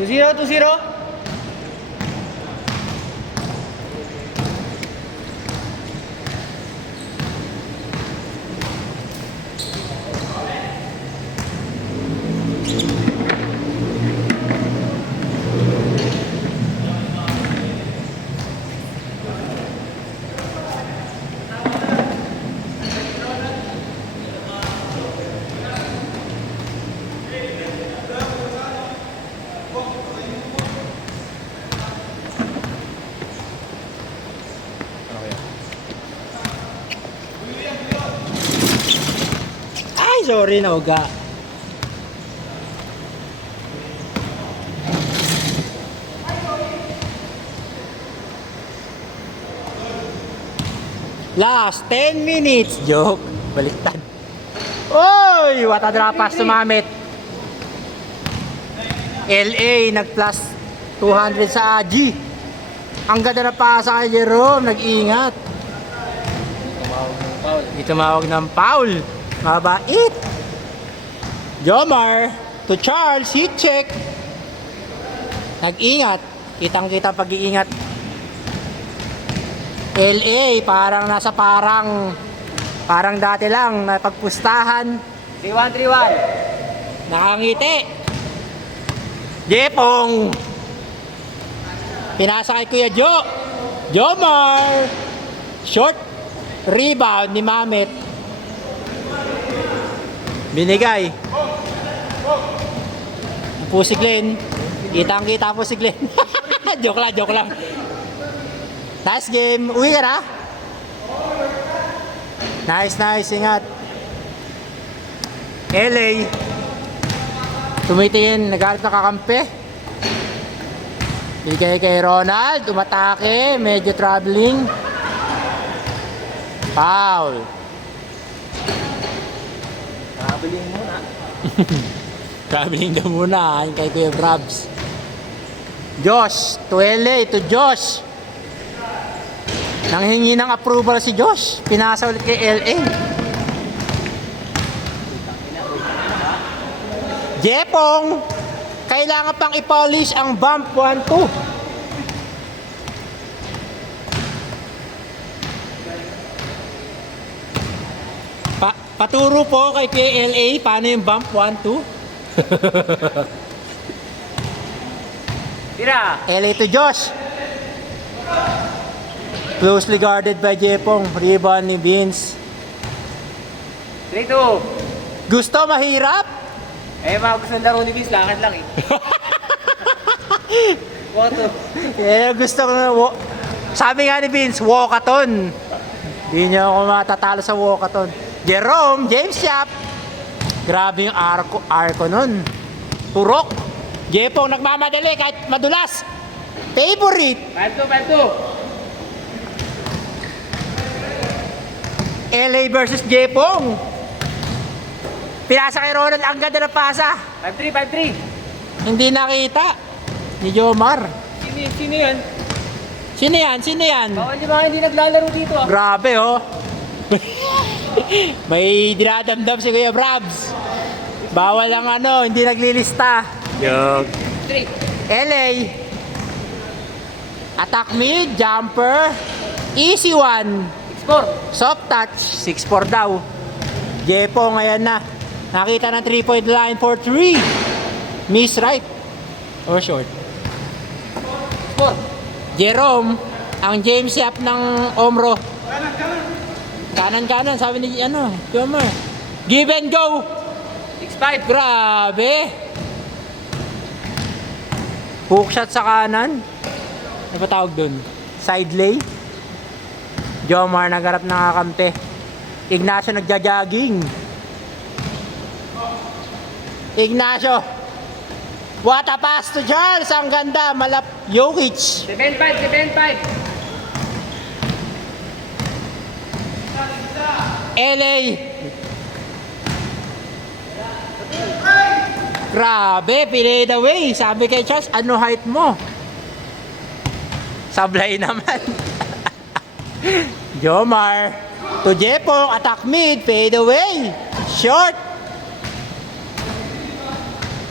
2-0, 2-0. Ay, sorry na uga. Last 10 minutes. Joke. Baliktad. Oy! Watadrapas sumamit. LA nag-plus 200 sa Aji. Ang ganda na pasa kay Jerome. Nag-ingat. Tumawag ng foul. Mabait. Jomar to Charles. Heat check. Nag-ingat. Kitang-kita pag-iingat. LA parang nasa parang dati lang na pagpustahan. 3-1, 3-1. Nakangiti. Jepong. Pinasa kay Kuya Jo. Jomar. Short rebound ni Mamet. Binigay. Po si Glenn. Kitang-kita po si Glenn. Joke lang. Nice game. Uwi ka na? Nice. Ingat. LA. Tumitingin. Nagalit na kakampi. Bigay kay Ronald. Umatake. Medyo traveling. Foul. Traveling muna. Traveling daw muna. Kay Kuya Brabs. Josh. To LA. To Josh. Nanghingi ng approval si Josh. Pinasa ulit kay LA. Jepong. Kailangan pang i-polish ang bump 1-2. Paturo po kay PLA paano yung bump 1-2. Tira. LA to Josh. Closely guarded by Jepong. Rebound ni Vince. 3-2. Gusto mahirap? Mga gusto ng laro ni Vince, lakad lang eh. Wato. Gusto ko na sabi nga ni Vince, walkathon. Hindi niya ako matatalo sa walkathon. Jerome, James Yap. Grabe yung arko nun. Turok. Jepong nagmamadali kahit madulas. Favorite. 5-2. LA versus Jepong. Pinasa kay Ronald. Ang ganda na pasa. 5-3. Hindi nakita ni Jomar. Sino yan? Sino yan? Bawal yung mga hindi naglalaro dito ah. Grabe oh. May dinadamdam si Kuya Brabs. Bawal ang hindi naglilista. Joke. 3. LA. Attack mid, jumper. Easy one. Score. Soft touch, 6-4 daw. Jepong, ayan na. Nakita ng 3-point line for 3. Miss right. Or short. Score. Jerome, ang James Yap ng Omro. Kanan, sabi ni Jomar. Give and go. 6-5. Grabe. Hook shot sa kanan. Ano ba tawag dun? Side lay. Jomar nagharap ng kakampi. Ignacio nagja-jogging. Ignacio. What a pass to Charles. Ang ganda. Malap Jokic. 7-5. LA. Grabe. Pili the way. Sabi kay Charles, ano height mo? Sablay naman. Jomar to Jepong, attack mid, fade away, short.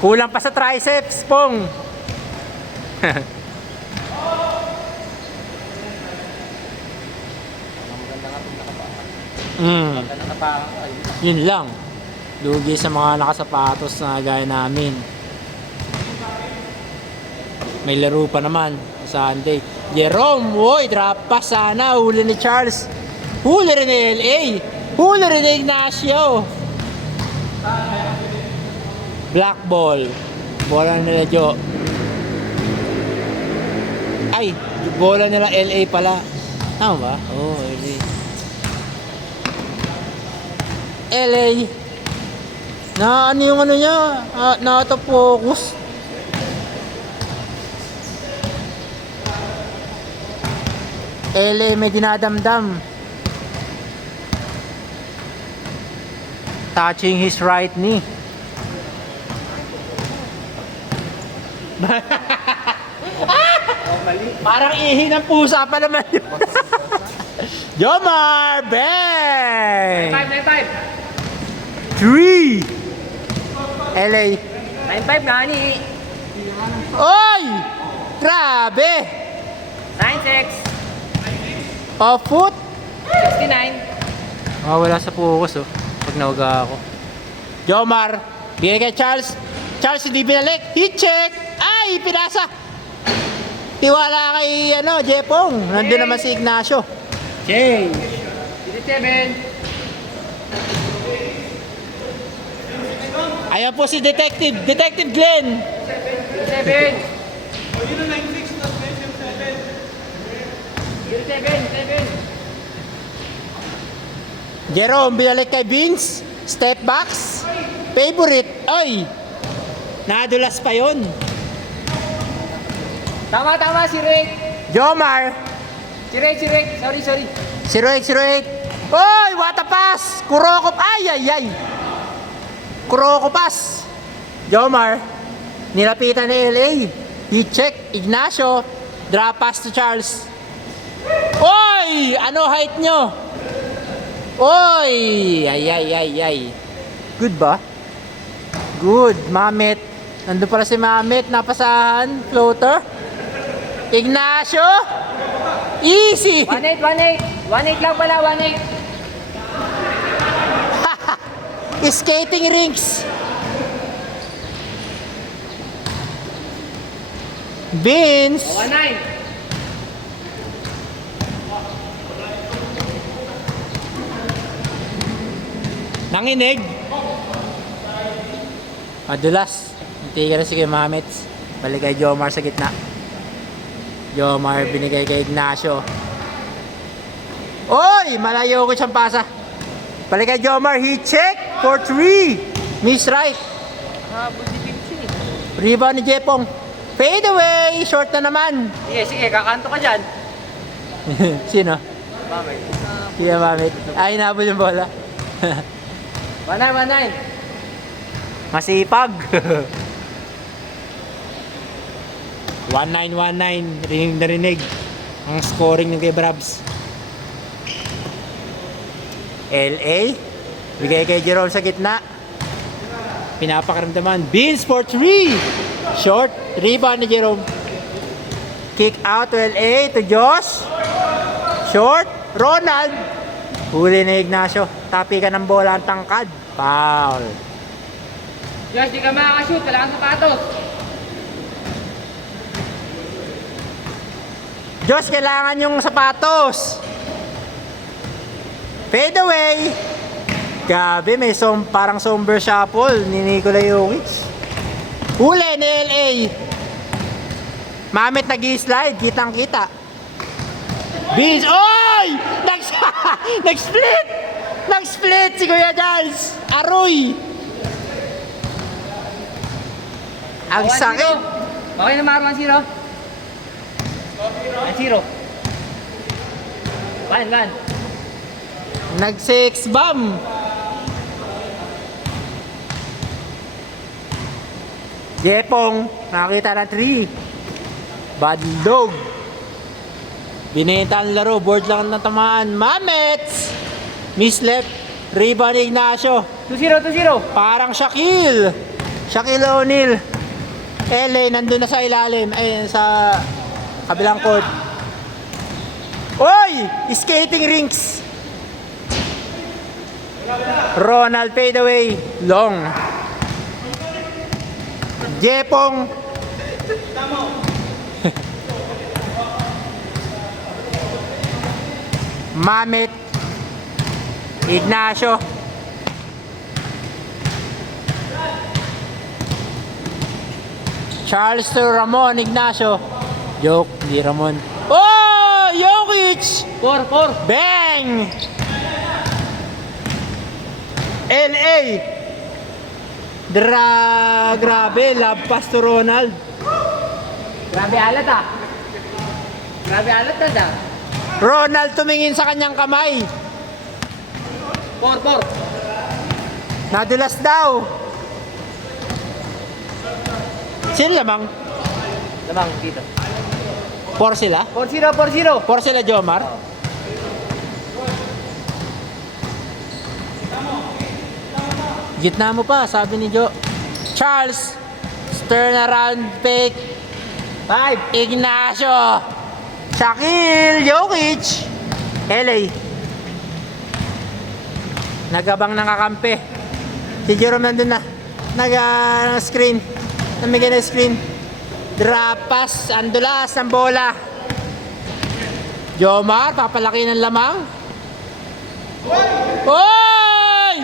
Kulang pa sa triceps, Pong. Mm. Yun lang. Lugi sa mga nakasapatos na gaya namin. May laro pa naman sa Sunday. Jerome, woy, drop pass sana. Huli ni Charles. Huli rin ni LA. Huli rin ni Ignacio. Black ball. Bola nila Jo. Ay, bola nila LA pala. Tama ba? Oo, LA. LA. Na ano yung ano niya? Not focus. LA may dinadamdam. Touching his right knee. Parang ihi ng pusa pa naman yun. Jomar! Bang! 9-5, 3 LA. 9-5 nga ni. Oy! Grabe! 9-6, Off foot. 69. Wala sa focus oh. Pag nauga ako. Jomar! Bigay kay Charles. Charles hindi binalik. Hit check! Ay! Pinasa! Tiwala kay Jepong. Nandun naman si Ignacio. Change. 87. Ayan po si Detective. Detective Glenn. 7. 7. Jerome, binalik kay Vince. Step backs. Favorite. Ay! Nadulas pa yon. Tama, si Rick. Jomar. Si Rick. Sorry. 08. Oy! What a pass! Kuroko. Ay! Kuroko pass. Jomar. Nilapitan ni LA. Heat check. Ignacio. Drop pass to Charles. Oy! Ano height nyo? Oy! Ay. Good ba? Good. Mamet. Nandun pala si Mamet. Napasahan. Floater. Ignacio. Easy. 18 lang pala, 18. Skating rinks. Vince. 19. Nanginig. Madulas. Hindi ka na sige Mamets. Balik kay Jomar sa gitna. Jomar binigay kay Ignacio. Oy! Malayo ko siyang pasa. Balik kay Jomar. Heat check for 3. Miss right. Habol si Vinci. Rebound ni Jepong. Fade away. Short na naman. Sige, kakanto ka dyan. Sino? Mamay. Sige Mamet. Ay, nabol yung bola. 19. Masipag. 1919. Rinig na rinig. Ang scoring ng kay Brabs. LA. Bigay kay Jerome sa gitna. Pinapakaramdaman. Beans for 3. Short. Rebound ni Jerome. Kick out to LA to Josh. Short. Ronald. Huli ni Ignacio. Tapi ka ng bola ang tangkad. Foul. Josh, di ka makakashoot. Wala kang sapatos. Josh, kailangan yung sapatos. Fade away. Gabi, may parang somber shuffle ni Nikola Jokic. Huli ni LA. Mamet nag-i-slide. Kitang-kita. Beans. Oy! Nag-split! Nag-split si Kuya Charles. Aroy! Ang 1-0. sakit. Okay na Maro, 1-0. 1-0. 1-1. Nag-6 bomb. Jepong, nakakita na 3. Bad dog. Binenta ang laro, board lang natamaan. Mamets! Miss left. Rebound Ignacio. 2-0. Parang Shaquille O'Neal. LA, nandun na sa ilalim. Ayun, sa kabilang court. Oy! Skating rinks. Ronald fade away. Long. Jepong. Mamit. Ignacio. Charles to Ramon Ignacio. Joke, hindi Ramon. Oh! Jokic! 4. Bang! LA! Grabe, love pass to Ronald. Grabe alat ah. Grabe alat na ah. Ronald tumingin sa kanyang kamay. 4. Nadulas daw. Sino lamang? Lamang dito. 4 sila? 4-0. 4 sila, Jomar? Gitna mo pa, sabi ni Jo. Charles, turn around pick. 5. Ignacio. Shaquille, Jokic. LA. Nagabang ng kakampi. Si Jerome nandun na. Nag-screen. Namigay na screen. Drop pass, andulas ng bola. Jomar, papalaki ng lamang. Oy!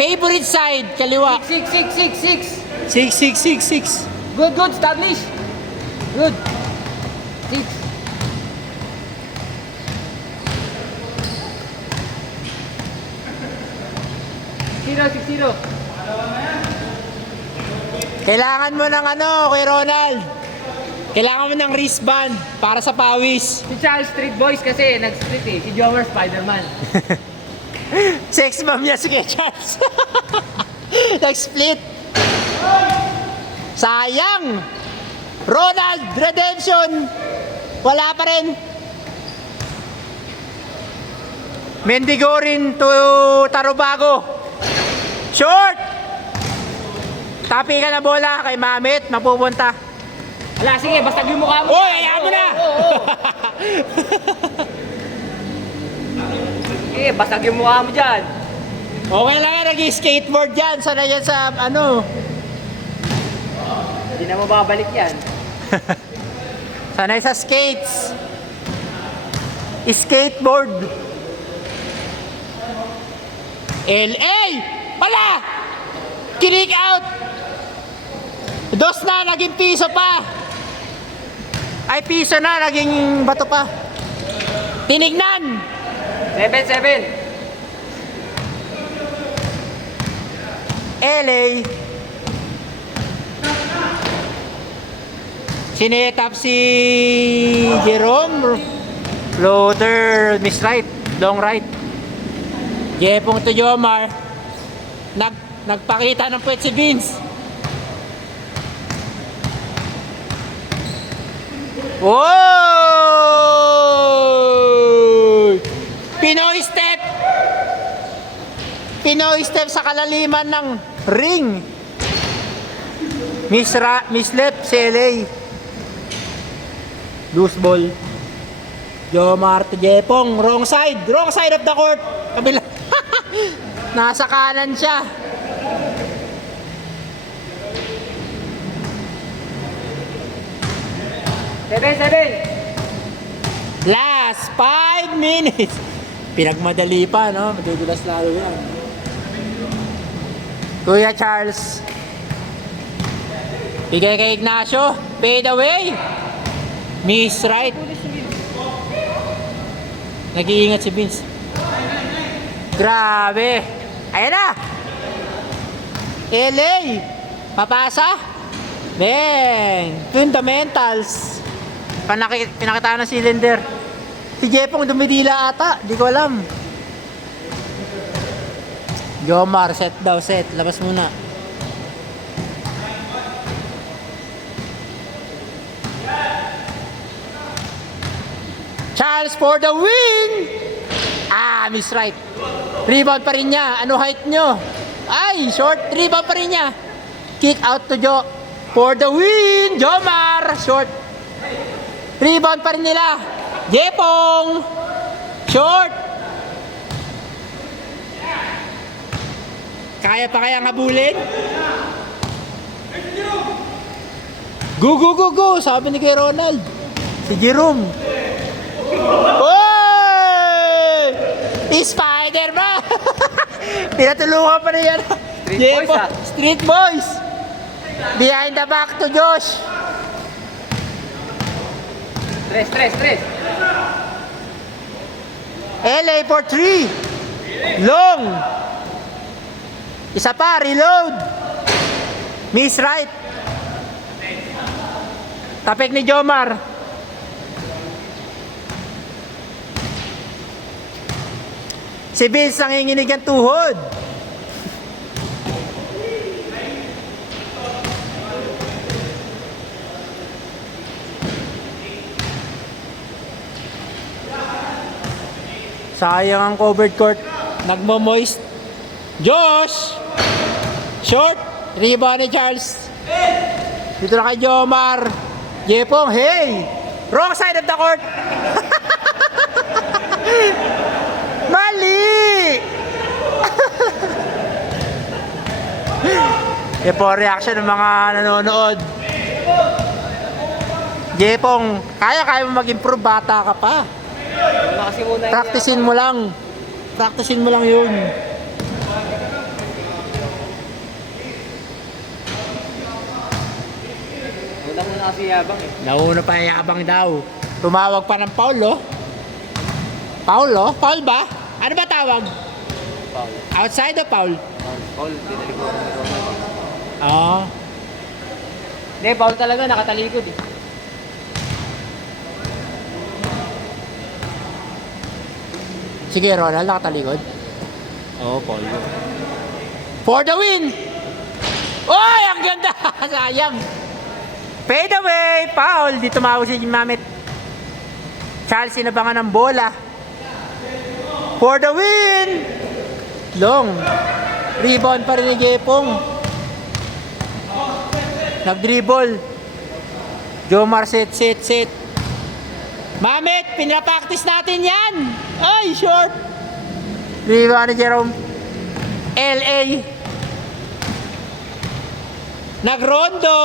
Favorite side, kaliwa. 6. 6. Good, establish. Good. 6. Zero. Kailangan mo ng kay Ronald. Kailangan mo ng wristband para sa pawis. Si Charles Street Boys kasi nag-split eh. Si Jomer Spider-Man. Sex bomb niya si Charles. Nag-split. Sayang. Ronald, redemption. Wala pa rin. Mendigorin to Tarubago. Short! Tapi ka na bola kay Mamit, mapupunta. Wala, sige, basta yung mukha mo. Oy, ayaw mo na! Oo. Sige, basta yung mukha mo dyan. Okay lang yan, nag-skateboard yan. Sana yan sa Hindi na mababalik yan. Sanay sa skates. Skateboard. LA! Wala! Kick out! Dos na, naging piso pa. Ay, piso na, naging bato pa. Tinignan! 7. LA. Sinetap si Jerome. Floater, miss right. Long right. Jepong to Jomar. Nagpakita ng puwet si Vince. Whoa! Pinoy step sa kalaliman ng ring. Miss left si LA. Loose ball. Jomar to Jepong. Wrong side of the court. Kabila. Nasa kanan siya. Seven. Last 5 minutes. Pinagmadali pa, no? Madudulas lalo yan. Kuya Charles. Bigay kay Ignacio. Fade away. Miss right. Nag-iingat si Vince. Grabe. Ayan na. LA. Papasa. Bang. Fundamentals. Pinakita ng cylinder. Si Jepong dumidila ata. Di ko alam. Jomar, set daw, set. Labas muna. Charles for the win! Ah, miss right. Rebound pa rin niya. Ano height nyo? Ay, short. Rebound pa rin niya. Kick out to Jo. For the win. Jomar. Short. Rebound pa rin nila. Jepong. Short. Kaya pa kaya ngabulin? Go, go, go, go. Sabi ni Kuya Ronald. Si Jerome. Spider-Man! Pinatulungan pa rin yan. Street boys, ah. Street boys! Behind the back to Josh. Tres. LA for 3. Long. Isa pa, reload. Miss right. Tapik ni Jomar. Si Vince nanginginig ang tuhod. Sayang ang covered court. Nagmo-moist. Josh! Short. Rebound ni Charles. Dito na kay Jomar. Jepong, hey! Wrong side of the court. Mali! Yan po ang reaction ng mga nanonood. Jepong, kaya mo mag-improve, bata ka pa. Wala kasi muna yun. Practicein mo lang. Practicein mo lang yun. Una muna kasi yabang eh. Nauna pa yabang daw. Tumawag pa ng Paul, oh. Paul, oh? Paul ba? Ano ba tawag? Foul. Outside o foul? Foul, tinalikuran ni Ronald. Oo. Hindi, foul talaga, nakatalikod eh. Sige, Ronald, nakatalikod. Oo, foul yun. For the win! Oy, ang ganda! Sayang. Fade away, foul. Di tumawag si Mamit. Charles sinabangan ng bola. For the win! Long. Rebound pa rin ni Jepong. Nag-dribble. Jomar set. Mamit, pinapractice natin yan. Ay, short. Rebound ni Jerome. LA. Nagrondo.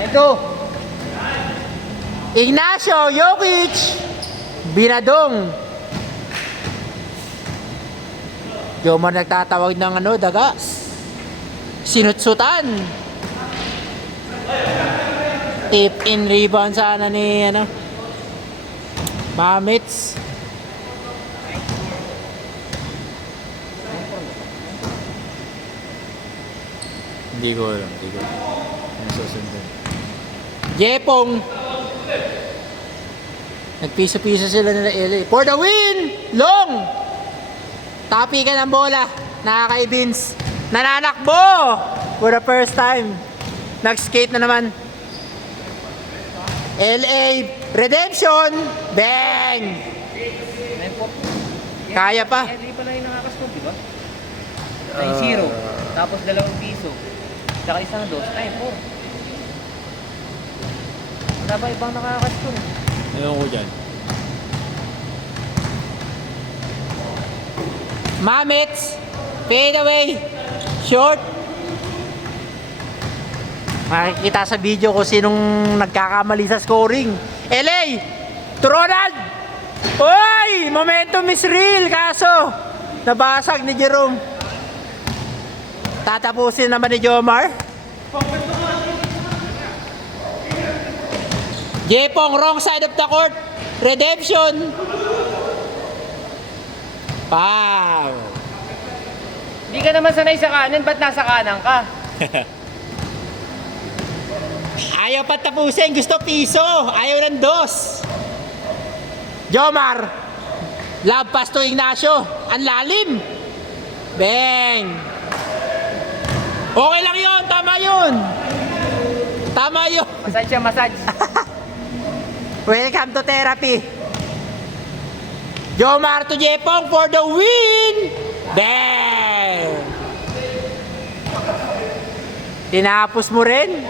Ito. Ignacio Jokic. Binadong. Jomar nagtatawag ng daga. Sinutsutan. Tip in rebound sana ni Mamits. Hindi ko alam. Ano susundan? Jepong. Nagpiso-piso sila nila LA. For the win! Long! Tapi ka ng bola. Nakaka-Vince. Nananakbo! For the first time. Nag-skate na naman. LA Redemption! Bang! Kaya pa. LA pala yung nakakaskog, di ba? 9-0. Tapos 2 piso. Tsaka isang dos. 9-4. Wala ba ibang nakakaskog? Ayaw ko dyan. Mamits! Fade away! Short! Makikita sa video ko sinong nagkakamali sa scoring. LA! To Ronald! Uy! Momentum is real! Kaso, nabasag ni Jerome. Tatapusin naman ni Jomar. Jepong, wrong side of the court. Redemption. Wow. Hindi ka naman sanay sa kanan, ba't nasa kanan ka? Ayaw pa tapusin. Gusto piso. Ayaw ng dos. Jomar. Love pass to Ignacio. Ang lalim. Bang. Okay lang yun. Tama yun. Tama yun. Massage siya, massage. Welcome to therapy. Jomar to Jepong for the win! Damn! Tinapos mo rin?